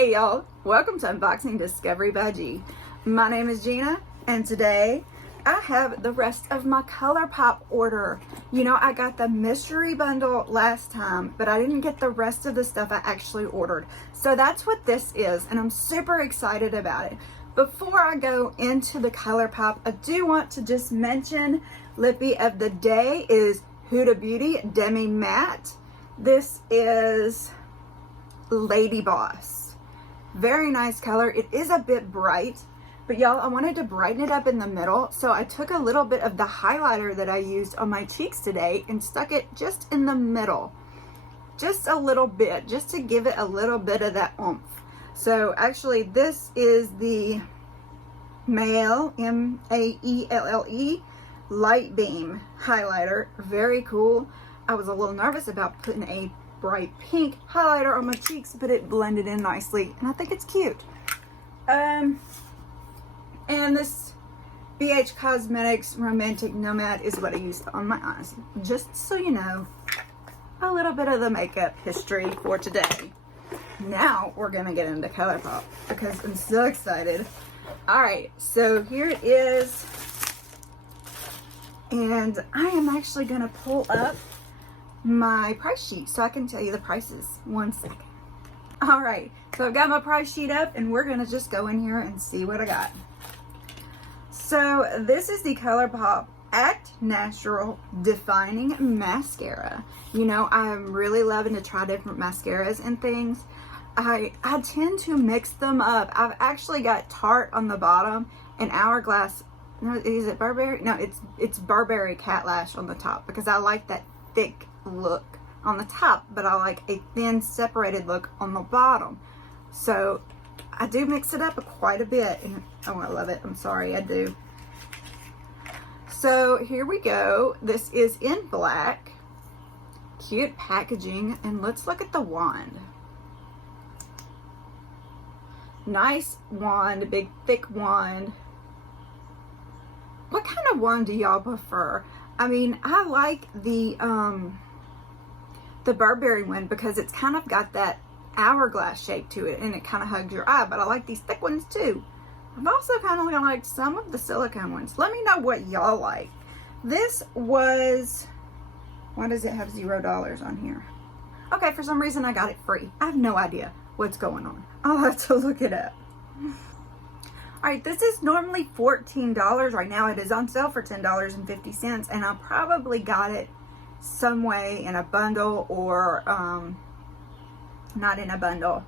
Hey y'all, welcome to Unboxing Discovery by G. My name is Gina, and today I have the rest of my ColourPop order. You know, I got the mystery bundle last time, but I didn't get the rest of the stuff I actually ordered. So that's what this is, and I'm super excited about it. Before I go into the ColourPop, I do want to just mention Lippy of the day is Huda Beauty Demi Matte. This is Lady Boss. Very nice color. It is a bit bright, but y'all, I wanted to brighten it up in the middle, so I took a little bit of the highlighter that I used on my cheeks today and stuck it just in the middle. Just a little bit, just to give it a little bit of that oomph. So actually this is the Maelle, M-A-E-L-L-E, Light Beam highlighter. Very cool. I was a little nervous about putting a bright pink highlighter on my cheeks, but it blended in nicely, and I think it's cute. And this BH Cosmetics Romantic Nomad is what I used on my eyes. Just so you know, a little bit of the makeup history for today. Now we're gonna get into ColourPop because I'm so excited. All right, so here it is. And I am actually gonna pull up my price sheet so I can tell you the prices. 1 second. All right, so I've got my price sheet up and we're gonna just go in here and see what I got. So this is the ColourPop Act Natural Defining Mascara. You know, I'm really loving to try different mascaras and things. I tend to mix them up. I've actually got Tarte on the bottom and Hourglass. No, is it Burberry? No, it's Burberry Cat Lash on the top because I like that thick look on the top, but I like a thin separated look on the bottom. So I do mix it up quite a bit, and oh, I love it. I'm sorry, I do. So here we go. This is in black. Cute packaging, and let's look at the wand. Nice wand, big thick wand. What kind of wand do y'all prefer? I mean, I like the Burberry one because it's kind of got that hourglass shape to it and it kind of hugs your eye, but I like these thick ones too. I've also kind of liked some of the silicone ones. Let me know what y'all like. This was, why does it have $0 on here? Okay, for some reason I got it free. I have no idea what's going on. I'll have to look it up. Alright, this is normally $14. Right now it is on sale for $10.50, and I probably got it some way in a bundle or not in a bundle.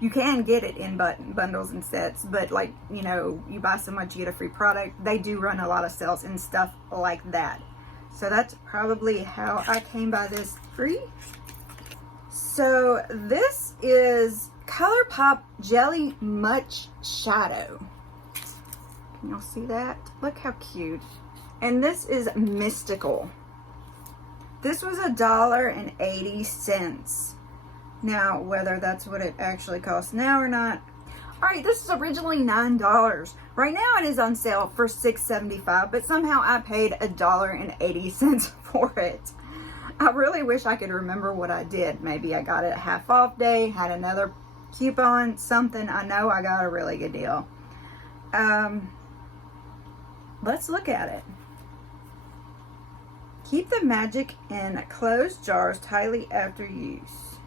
You can get it in bundles and sets, but like, you know, you buy so much, you get a free product. They do run a lot of sales and stuff like that. So that's probably how I came by this free. So this is ColourPop jellymuch Shadow. Can y'all see that? Look how cute. And this is Mystical. This was $1.80. Now, whether that's what it actually costs now or not. Alright, this is originally $9. Right now it is on sale for $6.75, but somehow I paid $1.80 for it. I really wish I could remember what I did. Maybe I got it a half off day, had another coupon, something. I know I got a really good deal. Let's look at it. Keep the magic in closed jars tightly after use.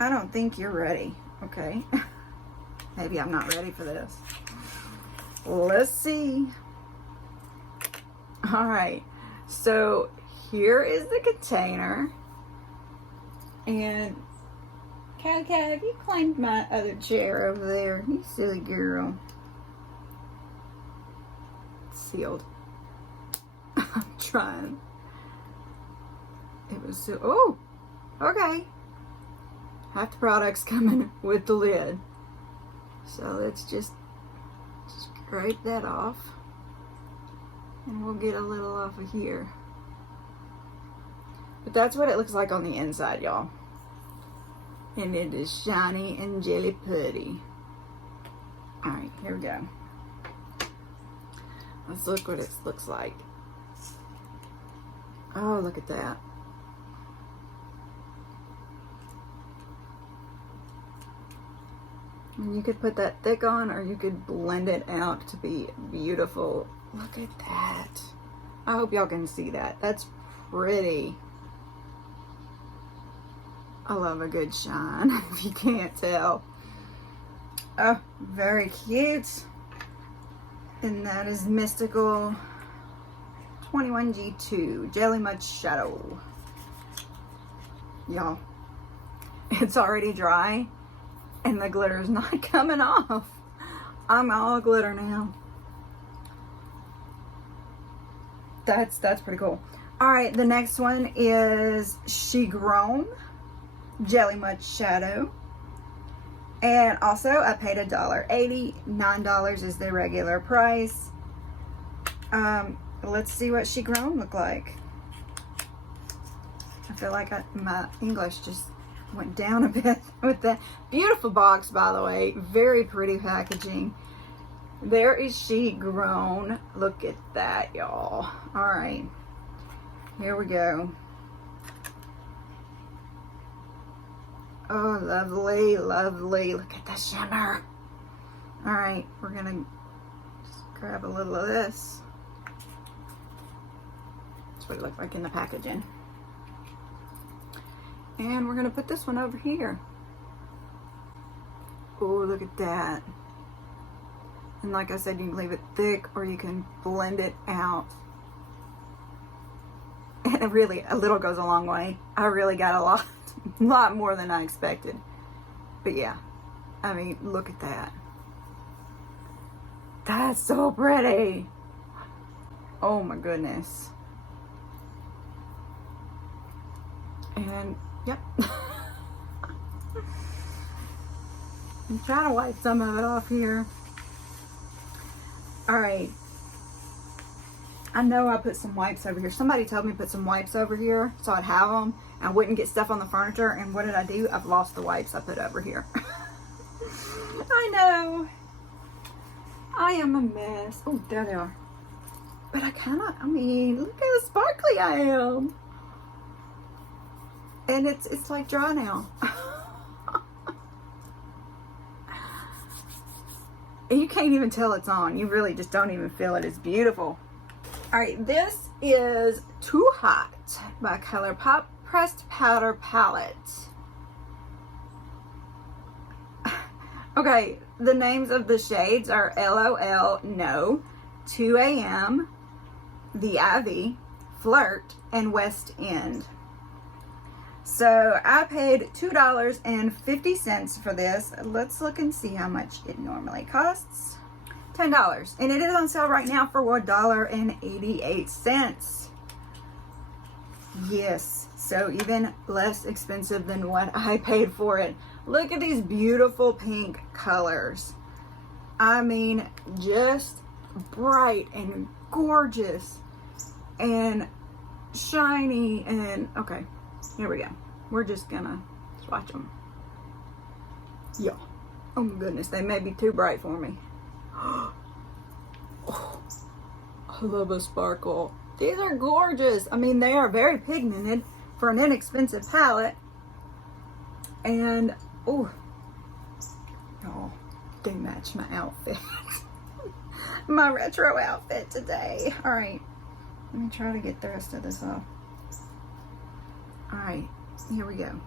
I don't think you're ready. Okay. Maybe I'm not ready for this. Let's see. All right. So here is the container. And Cat, have you claimed my other chair over there? You silly girl. Sealed. I'm trying. It was so, oh, okay. Half the product's coming with the lid. So let's just scrape that off. And we'll get a little off of here. But that's what it looks like on the inside, y'all. And it is shiny and jelly putty. Alright, here we go. Let's look what it looks like. Oh, look at that. And you could put that thick on, or you could blend it out to be beautiful. Look at that. I hope y'all can see that. That's pretty. I love a good shine, if you can't tell. Oh, very cute. And that is Mystical 21G2 jellymuch shadow. Y'all, it's already dry and the glitter's not coming off. I'm all glitter now. That's pretty cool. All right, the next one is She Grown jellymuch shadow. And also I paid $1.80. $9 is the regular price. Let's see what She Grown look like. I feel like my English just went down a bit with that. Beautiful box, by the way. Very pretty packaging. There is She Grown. Look at that, y'all. All right, here we go. Oh, lovely, lovely. Look at the shimmer. All right, we're gonna just grab a little of this. That's what it looked like in the packaging. And we're gonna put this one over here. Oh, look at that. And like I said, you can leave it thick or you can blend it out. And really, a little goes a long way. I really got a lot more than I expected. But yeah, I mean, look at that. That's so pretty. Oh my goodness. And yep. I'm trying to wipe some of it off here. All right. I know I put some wipes over here. Somebody told me to put some wipes over here so I'd have them and wouldn't get stuff on the furniture. And what did I do? I've lost the wipes I put over here. I know. I am a mess. Oh, there they are. But I cannot, I mean, look how sparkly I am. And it's like dry now. And you can't even tell it's on. You really just don't even feel it. It's beautiful. All right, this is Too Hot by ColourPop Pressed Powder Palette. Okay, the names of the shades are LOL, No, 2 AM, The Ivy, Flirt, and West End. So I paid $2.50 for this. Let's look and see how much it normally costs. $10. And it is on sale right now for $1.88. Yes, so even less expensive than what I paid for it. Look at these beautiful pink colors. I mean, just bright and gorgeous and shiny. And okay, here we go. We're just gonna swatch them. Yeah. Oh my goodness, they may be too bright for me. Oh, I love a sparkle. These are gorgeous. I mean, they are very pigmented for an inexpensive palette. And, oh, they match my outfit. My retro outfit today. All right, let me try to get the rest of this off. All right, here we go.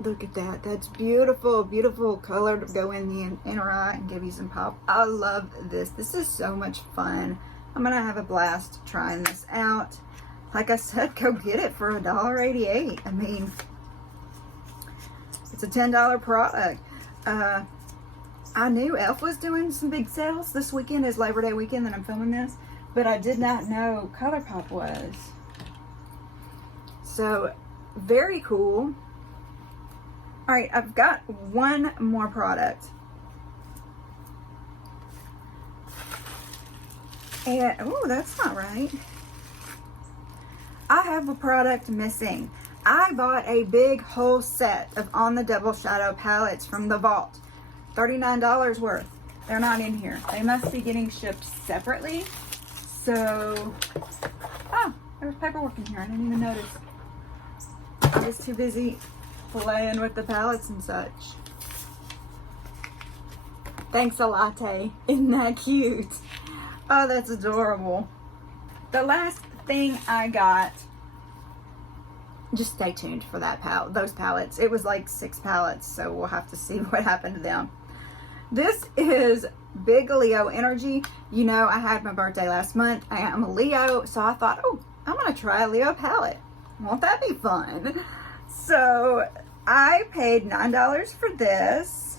Look at that. That's beautiful, beautiful color to go in the inner eye and give you some pop. I love this. This is so much fun. I'm going to have a blast trying this out. Like I said, go get it for $1.88. I mean, it's a $10 product. I knew e.l.f. was doing some big sales. This weekend is Labor Day weekend that I'm filming this, but I did not know ColourPop was. So, very cool. All right, I've got one more product. And, oh, that's not right. I have a product missing. I bought a big whole set of On the Double Shadow palettes from the Vault. $39 worth. They're not in here. They must be getting shipped separately. So, oh, there's paperwork in here. I didn't even notice. I was too busy playing with the palettes and such. Thanks a Latte. Isn't that cute? Oh, that's adorable. The last thing I got, just stay tuned for that those palettes. It was like 6 palettes, so we'll have to see what happened to them. This is Big Leo Energy. You know, I had my birthday last month. I am a Leo, so I thought, oh, I'm gonna try a Leo palette. Won't that be fun? So I paid $9 for this,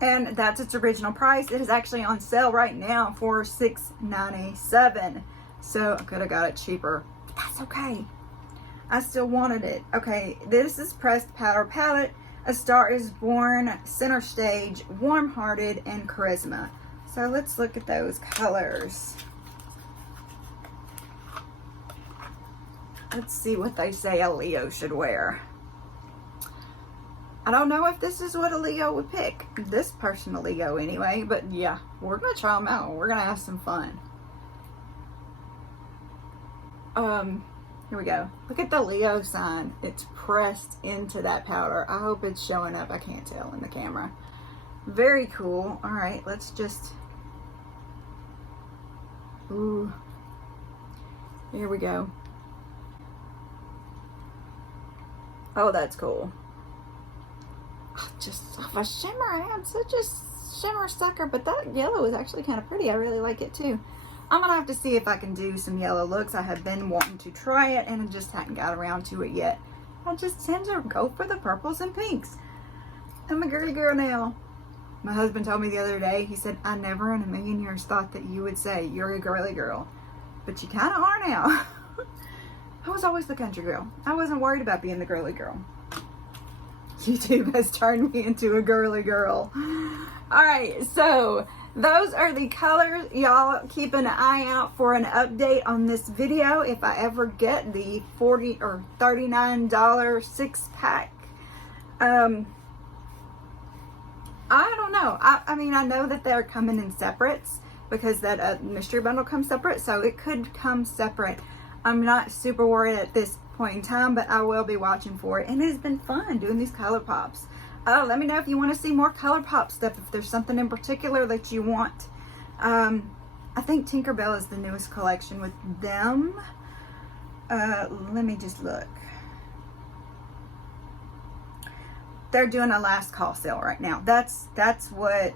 and that's its original price. It is actually on sale right now for $6.97. So I could have got it cheaper, but that's okay. I still wanted it. Okay, this is Pressed Powder Palette. A Star is Born, Center Stage, Warm Hearted, and Charisma. So let's look at those colors. Let's see what they say a Leo should wear. I don't know if this is what a Leo would pick. This person a Leo anyway, but yeah, we're gonna try them out. We're gonna have some fun. Here we go. Look at the Leo sign. It's pressed into that powder. I hope it's showing up. I can't tell in the camera. Very cool. All right, let's just, ooh, here we go. Oh, that's cool. Just off a shimmer. I am such a shimmer sucker, but that yellow is actually kind of pretty. I really like it too. I'm gonna have to see if I can do some yellow looks. I have been wanting to try it and I just hadn't got around to it yet. I just tend to go for the purples and pinks. I'm a girly girl now. My husband told me the other day, he said, I never in a million years thought that you would say you're a girly girl, but you kind of are now. I was always the country girl. I wasn't worried about being the girly girl. YouTube has turned me into a girly girl. All right, so those are the colors. Y'all keep an eye out for an update on this video if I ever get the $40 or $39 6-pack. I don't know. I mean, I know that they're coming in separates because that mystery bundle comes separate, so it could come separate. I'm not super worried at this point in time, but I will be watching for it. And it has been fun doing these ColourPops. Let me know if you want to see more ColourPop stuff, if there's something in particular that you want. I think Tinkerbell is the newest collection with them. Let me just look. They're doing a last call sale right now. That's what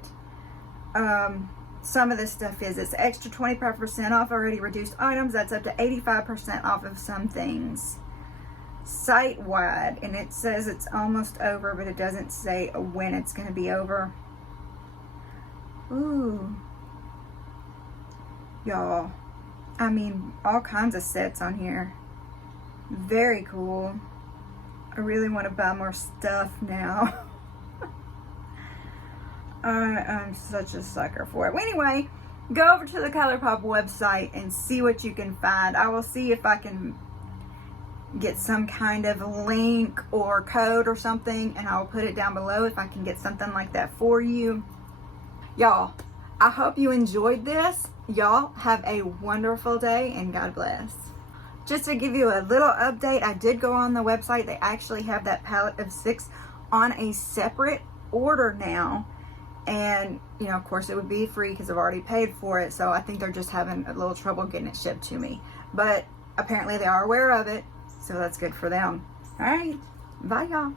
some of this stuff is. It's extra 25% off already reduced items. That's up to 85% off of some things. Site wide, and it says it's almost over, but it doesn't say when it's going to be over. Ooh, y'all, I mean, all kinds of sets on here. Very cool. I really want to buy more stuff now. I'm such a sucker for it. Well, anyway, go over to the ColourPop website and see what you can find. I will see if I can get some kind of link or code or something, and I'll put it down below if I can get something like that for you. Y'all, I hope you enjoyed this. Y'all have a wonderful day and God bless. Just to give you a little update, I did go on the website. They actually have that palette of 6 on a separate order now. And, you know, of course it would be free because I've already paid for it. So I think they're just having a little trouble getting it shipped to me. But apparently they are aware of it. So that's good for them. All right. Bye, y'all.